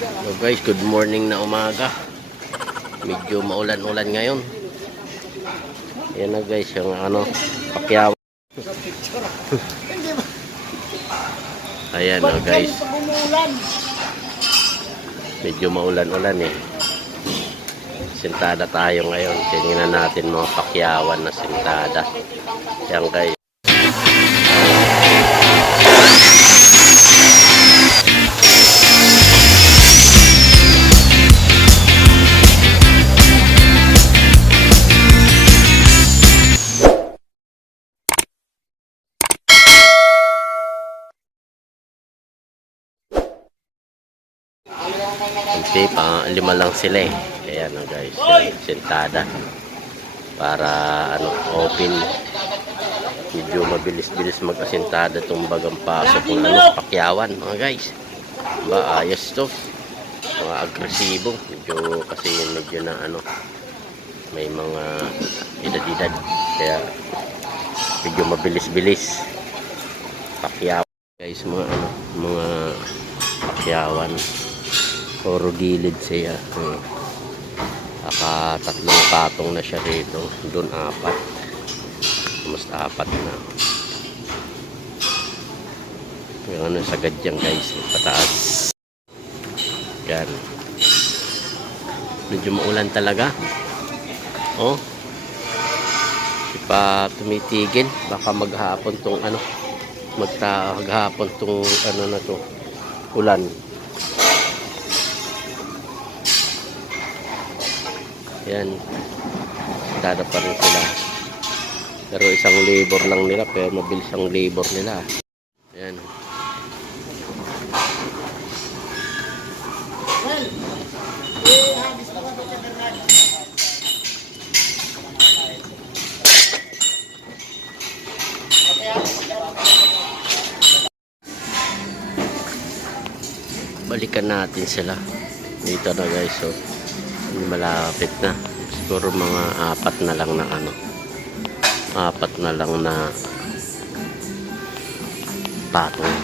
So guys, good morning na umaga. Medyo maulan-ulan ngayon. Yan na guys, yung ano, pakyaw. Ayan o guys. Medyo maulan-ulan eh. Sintada tayo ngayon. Tingnan natin mga pakyawan na sintada. Yan guys. Hindi pa, lima lang sila eh. Kaya ano guys, yan, sentada. Para ano, open. Medyo mabilis-bilis mag-asentada itong bagang pasok ng ano, pakyawan mga guys. Ba, ayos to. Mga agresibo. Medyo kasi medyo na ano, may mga edad-edad. Kaya medyo mabilis-bilis. Pakyawan guys, mga ano, mga pakyawan puro gilid siya. Hmm. aka tatlong patong na siya dito doon apat. Mas apat na? Yung ano sa gadyang guys. Pataas. Yan. Medyo maulan talaga. Oh. Di pa tumitigil. Baka maghapon tong ano magta maghapon tong ano na to ulan Yan. Dada pa rin sila. Pero isang labor lang nila, pero mabilis ang labor nila. Yan. Balikan natin sila. Dito na guys, so malapit na. Siguro mga apat na lang na ano. Apat na lang na patong.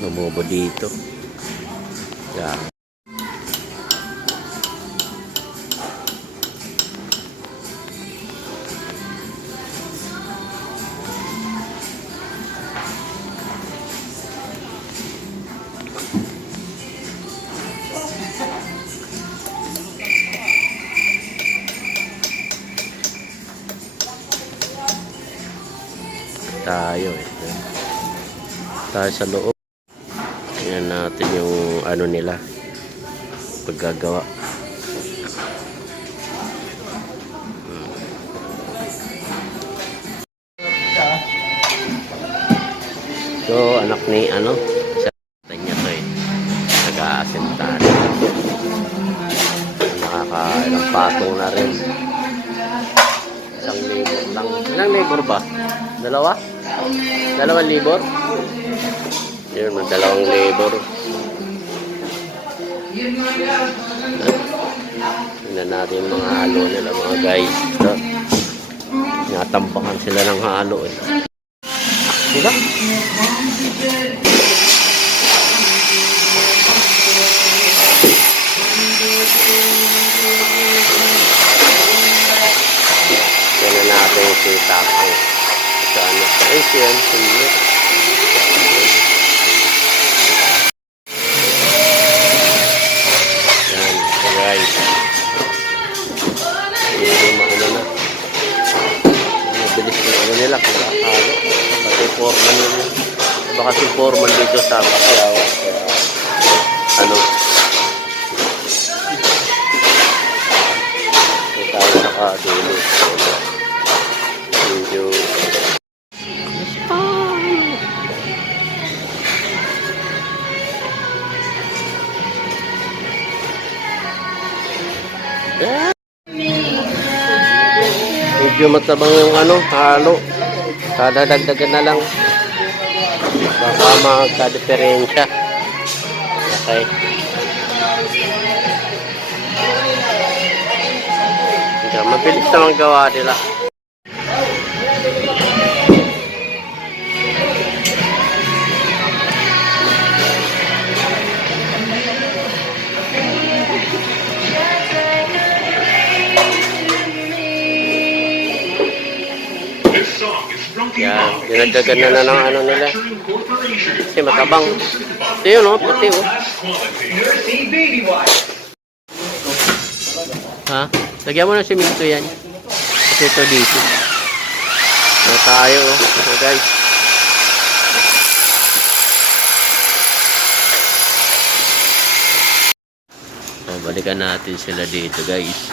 Bumubo dito. Yan tayo eh. Tayo sa loob. Tingnan natin yung ano nila. Paggagawa. So, anak ni ano, sa niya to eh. Nag-aasentan. Nakakailang patong na rin. Isang libor lang. Ilang libor ba? Dalawa? Dalawang libor? Yun, may dalawang libor. Tingnan natin yung mga halo nila, mga guys. So, Natambakan sila ng halo eh. Diba? Na natin ko sa Ay, siyan, sige. Yan, guys. Maano na. Mabilis na ano nila kung kakalo. Pati foreman yun. Baka si foreman dito sa Pasyawa. Ah! Medyo matabang yung ano, halo. Kadadagdagan na lang. Baka magka-diferensya. Okay. Kaya mabilis naman gawa nila. Dinagdagan na na ng ano nila. Kasi matabang. Ito yun, oh. Puti, oh. Ha? Lagyan mo ng simento yan. Kasi ito dito. Ano tayo, oh. So, guys. Oh, balikan natin sila dito, guys.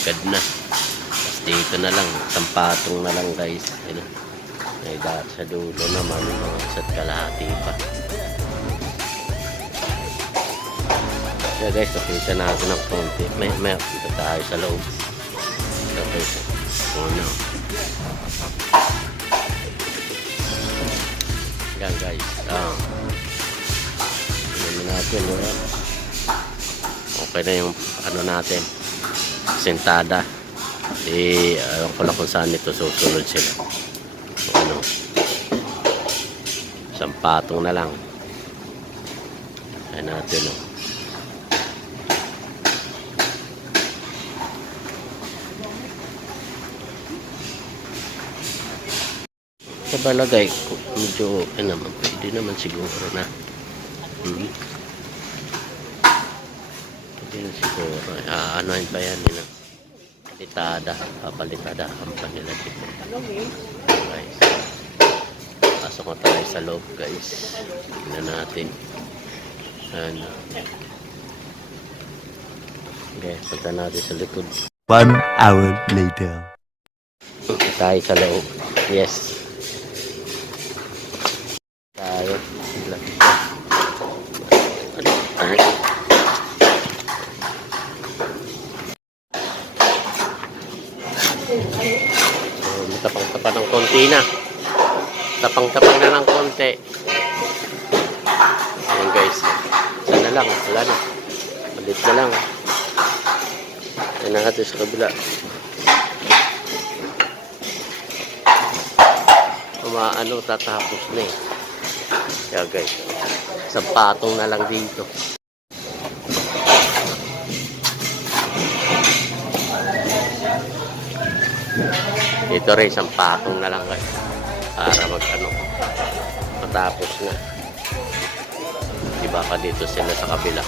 Agad na. Tapos dito na lang. Sampatong na lang, guys. Ayun. Ay, dahil sa dulo naman, mga isa't kalahati pa. Yeah, guys, nakita natin ng konti. May, may, dito tayo sa loob. Okay, so, oh no. Yan, guys. Ah. Ano natin, wala. Okay na yung ano natin. Sentada. Eh, alam ko lang kung saan ito susunod sila. Ano. Isang patong na lang. Ayan natin, oh. Sa balagay medyo, ano naman, pwede naman siguro na. Hmm. Pwede na siguro. Ah, ano yun ba yan nila? Palitada. Papalitada ang panila dito. Guys. Pasok na tayo sa loob, guys. Tingnan natin. Ano. Okay, punta natin sa likod. One hour later. tayo sa loob. Yes. Tayo. Matapang-tapang ng konti na. Tapang-tapang na ng konti. Ayan guys. Isa na lang. Wala na. Malit na lang. Ayan na natin sa kabila. umaano tatapos na eh kaya guys isang patong na lang dito dito rin isang patong na lang guys para mag ano matapos na. Diba ka dito sila sa kabila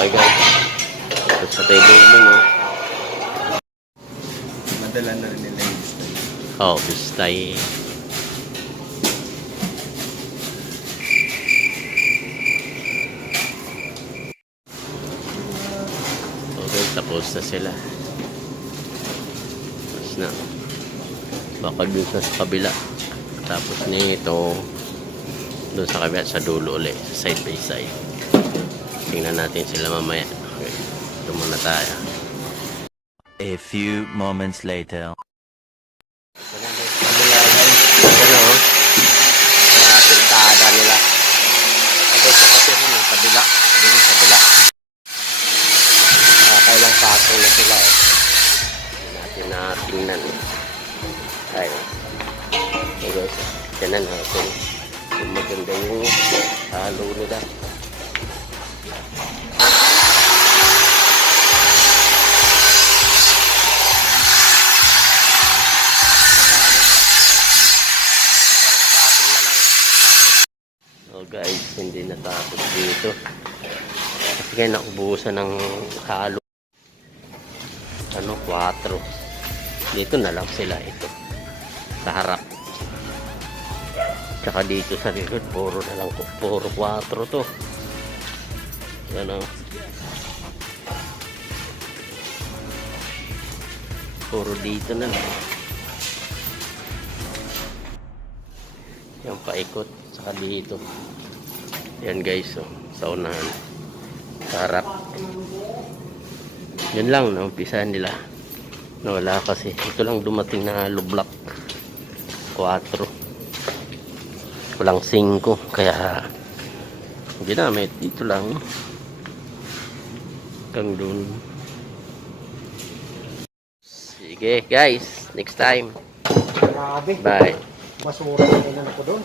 Okay guys. Ito sa table mo, no? Madala na rin nila yung gusto. Oh, bistay. Okay, tapos na sila. Tapos na. Baka dun sa kabila. Tapos nito, doon sa kabila, sa dulo ulit. Side by side. Tingnan natin sila mamaya. Okay. Ito muna tayo. A few moments later. Ano, mga pintada nila. Tapos sa kasi rin yung kabila. Doon yung kabila. Uh, kailang patong na sila eh. Hindi natin na tingnan eh. Ay. Okay guys. Tingnan natin. Kung maganda yung halo nila. Oh guys, hindi natapos dito. Kasi kaya naubusan ng halo. Ano, 4. Dito na lang sila ito. Sa harap. Tsaka dito sa likod, puro na lang, puro 4 to. Ano. Puro dito na lang. Yan paikot saka dito. Yan guys, oh, sa unahan. Sa harap. Yun lang, naumpisa nila. Nawala kasi. Ito lang dumating na hollow block. 4. Walang 5. Kaya ginamit. Dito lang. Hanggang dun. Sige guys, next time. Grabe. Bye. Basura na ako doon.